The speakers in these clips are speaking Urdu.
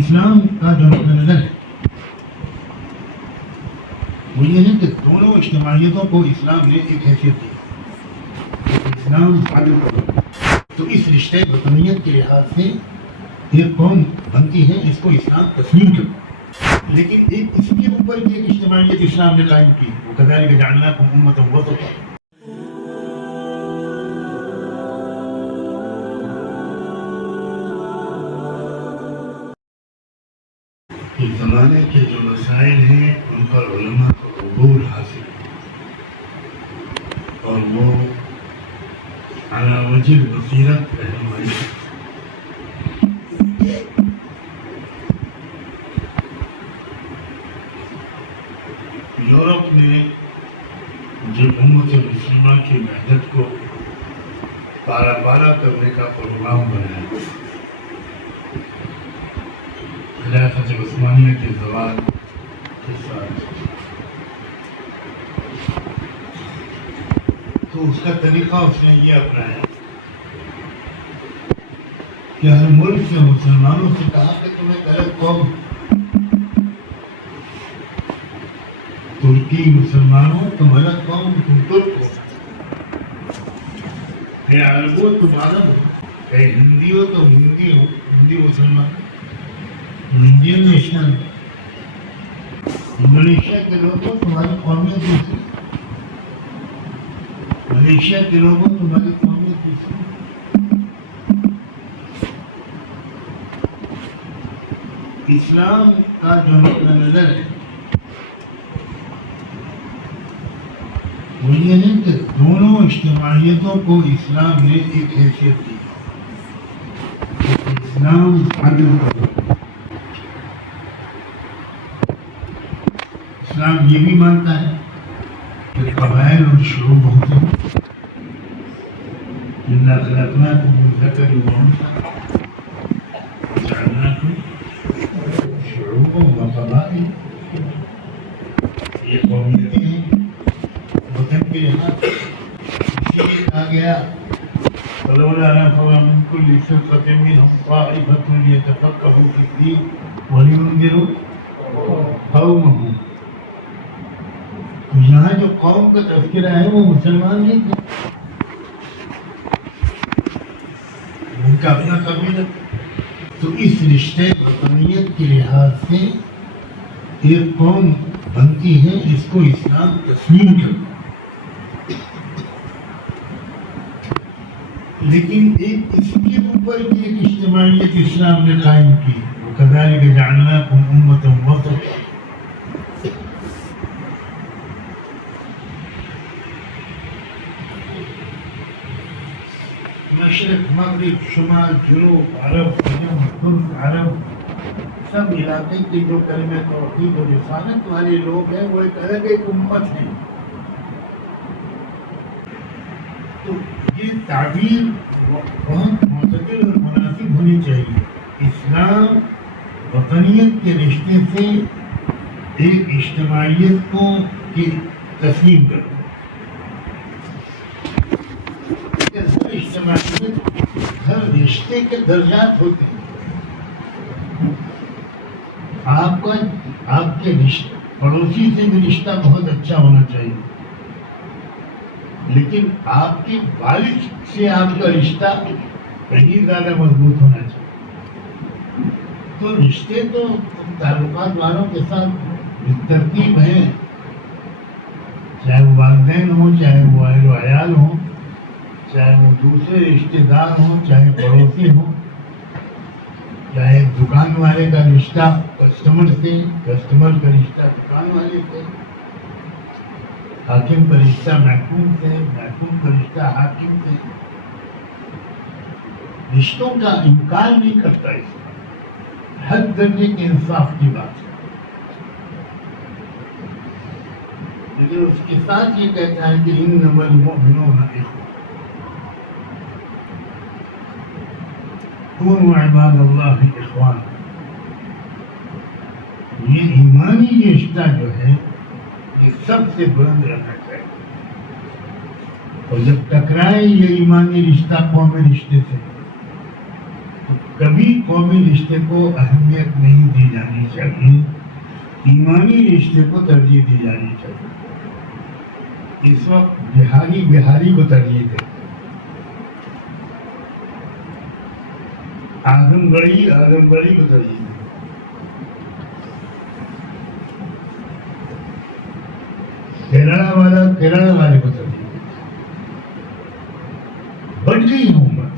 اسلام کا جو نقطہ نظر ہے وہ یہ ہے کہ دونوں اجتماعیتوں کو اسلام نے ایک حیثیت دی. اسلام تو اس رشتے وطنیت کے لحاظ سے ایک قوم بنتی ہے، اس کو اسلام تسلیم کرتا. لیکن ایک اس کے اوپر بھی ایک اجتماعیت اسلام نے قائم کی، وَكَذَلِكَ جَعَلْنَاكُمْ أُمَّةً وَسَطًا. اس زمانے کے جو مسائل ہیں ان پر علماء کو عبور حاصل اور وہ علی وجہ بصیرت رہنمائی. یورپ نے جب امت مسلمہ کی وحدت کو پارا پارا کرنے کا پروگرام بنایا، خلافت عثمانیہ کے زوال کے ساتھ، تو اس کا طریقہ اس نے یہ اپنایا کہ ہر ملک سے مسلمانوں سے کہا کہ تم ایک الگ قوم، ترکی مسلمانوں تم الگ قوم، تم ترک ہو، اے عربو تم عرب ہو، اے ہندی ہو تم ہندی ہو، ہندی مسلمان، انڈین نیشنل. انڈونیشیا کے لوگوں تمہاری قومیت دوسری، ملیشیا کے لوگوں تمہاری قومیت دوسری. اسلام کا جو نقطہ نظر ہے وہ یہ ہے کہ دونوں اجتماعیتوں کو اسلام نے ایک حیثیت دی. اسلام عدل کا، اسلام یہ بھی مانتا ہے کہ قبائل اور شعوب ہوتے ہیں. اِنَّا خَلَقْنَاكُم مِّن ذَكَرٍ وَأُنثىٰ وَجَعَلْنَاكُم شُعُوبًا وَقَبَائِلَ. یہ قومیتیں ہیں وطن کے لحاظ سے. اسی لیے کہا گیا فَلَوْلَا نَفَرَ مِن كُلِّ فِرْقَةٍ مِّنْهُمْ طَائِفَةٌ لِيَتَفَقَّهُوا فِي الدِّينِ وَلِيُنذِرُوا قَوْمَهُمْ. تو یہاں جو قوم کا تذکرہ ہے وہ مسلمان نہیں تھے، ان کا اپنا قبیلہ. تو اس رشتے وطنیت کے لحاظ سے ایک قوم بنتی ہے، اس کو اسلام تسلیم کرتا. لیکن ایک اس کے اوپر بھی ایک اجتماعیت اسلام نے قائم کی، وَكَذَلِكَ جَعَلْنَاكُمْ أُمَّةً وَسَطًا. مشرق مغرب شمال جنوب عرب عجم ترک عرب سب علاقے کے جو کلمہ توحید و رسالت والے لوگ ہیں وہ ایک الگ ایک امت ہے. تو یہ تعبیر بہت معتدل اور مناسب ہونی چاہیے. اسلام وطنیت کے رشتے سے ایک اجتماعیت کو تسلیم کرتا. اجتماعیت ہر رشتے کے درجات ہوتے ہیں. آپ کے پڑوسی سے بھی رشتہ بہت اچھا ہونا چاہیے، لیکن آپ کے والد سے آپ کا رشتہ کہیں زیادہ مضبوط ہونا چاہیے. تو رشتے تو تعلقات والوں کے ساتھ ترتیب ہیں، چاہے وہ والدین ہوں، چاہے وہ اہل و عیال ہوں، چاہے وہ دوسرے رشتے دار ہوں، چاہے پڑوسی ہوں، چاہے دکان والے کا رشتہ کسٹمر سے، کسٹمر کا رشتہ دکان والے سے، حاکم کا رشتہ محکوم سے، محکوم کا رشتہ حاکم سے. رشتوں کا انکار نہیں کرتا اس حد درجے کے انصاف کی بات ہے. لیکن اس کے ساتھ یہ کہتا ہے کہ انما المؤمنون اخوة كونوا عباد اللہ اخوان. یہ ایمانی رشتہ جو ہے یہ سب سے بلند رہنا چاہیے. اور جب ٹکرائے یہ ایمانی رشتہ قومی رشتے سے کبھی قومی رشتے کو اہمیت نہیں دی جانی چاہیے، ایمانی رشتے کو ترجیح دی جانی چاہیے۔ اس وقت بہاری کو ترجیح دے، اعظم گڑھی کو ترجیح دے، کیرلا والے کو ترجیح دے۔ بٹ گئی امت،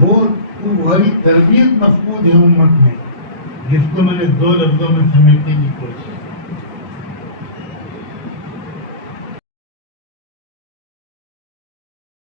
وہ وہی تربیت مفقود ہے امت میں، جس کو میں نے 2 لفظوں میں سمیٹنے کی کوشش کی۔